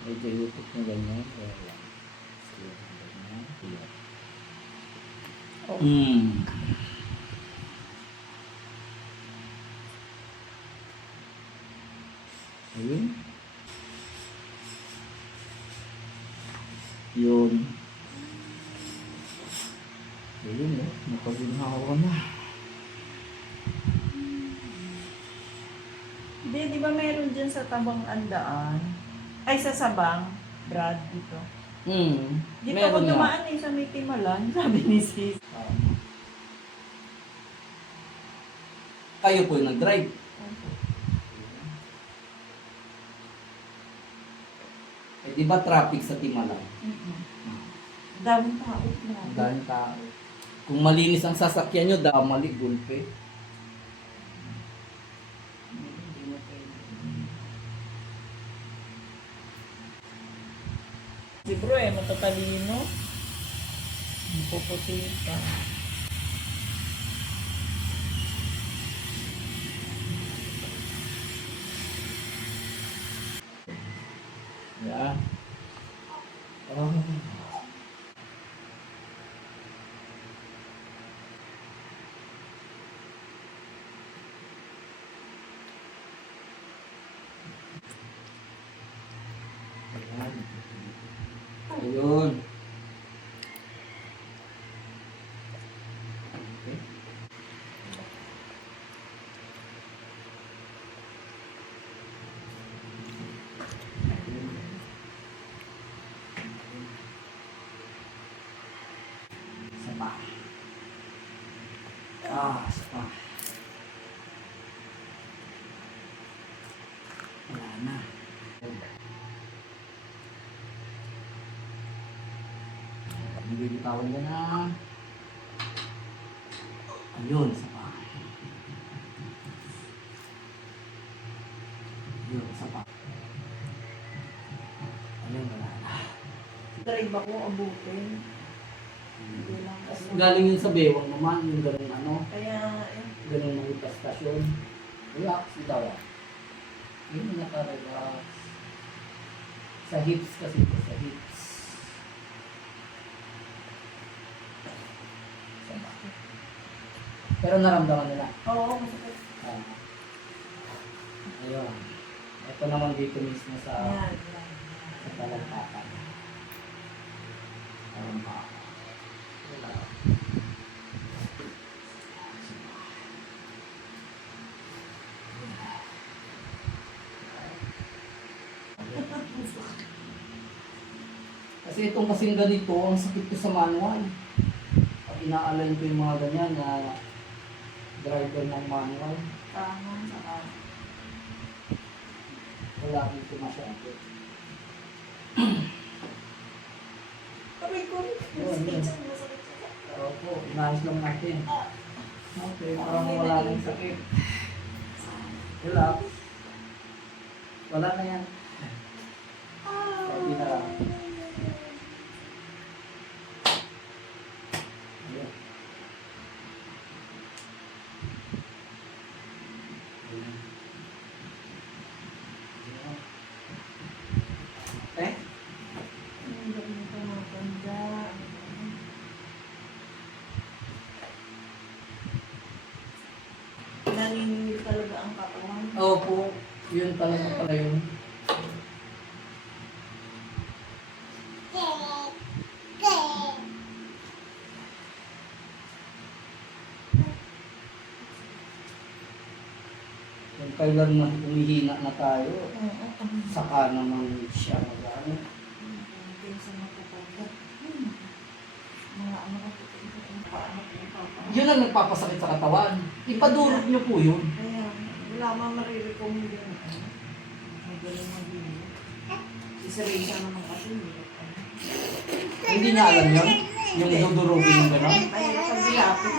Medyo yutok na ganyan. Kaya lang. Sige, ganyan. Iyan. Ayun. Yun. Ayun eh. Nakaginhawa na. Hindi, di ba meron dyan sa Tabang Andaan? Ay, sa Sabang, Brad, dito. Dito ako Meron nga. dumaan eh, sa may Timalan, sabi ni sis. Kayo po yung nag-drive. Eh, di ba traffic sa Timalan? Daming tao. Ang daming tao. Kung malinis ang sasakyan nyo, damali, gulpe. Si bro eh, matatalino. Puputi pa. Yeah. Oh. Ayun. Okay. Sapa. Sapa. Wala na. Nabibitawan ka na. Ayun, sapa. Ayun, sapa. Ayun, wala na. Drive ako, abutin. Hindi lang kasi. Galing yun sa bewang naman, yung ganun ano, Kaya, ganun mga ipastasyon. Relax, itawa. Yun, nakarelax. Sa hips kasi ito, sa hips. Pero naramdaman nila. oo, masakit. Ayun. Ito naman dito mismo sa Yan. talampakan. Talampakan. Wala. Kasi itong kasing ganito, ang sakit ko sa manual. Pag ina-align ko yung mga ganyan na driver ng manual, Tama, saka. wala dito masyado. Aray ko, masakit siya, masakit siya. Opo, inayos lang natin. Okay, parang wala nang sakit. Relax. Wala na yan. Sabi na lang. Ayun. Okay? Hindi mo pa maganda. Naniningil talaga ang katawan. Opo, yun talaga pala yun. Kung kailan na umihina na tayo, saka naman siya mag-ano. Hindi sa matatanda. Mga ano ka po. Yun ang nagpapasakit sa katawan. Ipadurot nyo po yun. Kaya, wala mang marirecommend yun. May galing mag-iwi. Isa rin siya naman kasi. Hindi niya alam yun. Yung dudurugin yung gano'n. Ay, pag dilapit.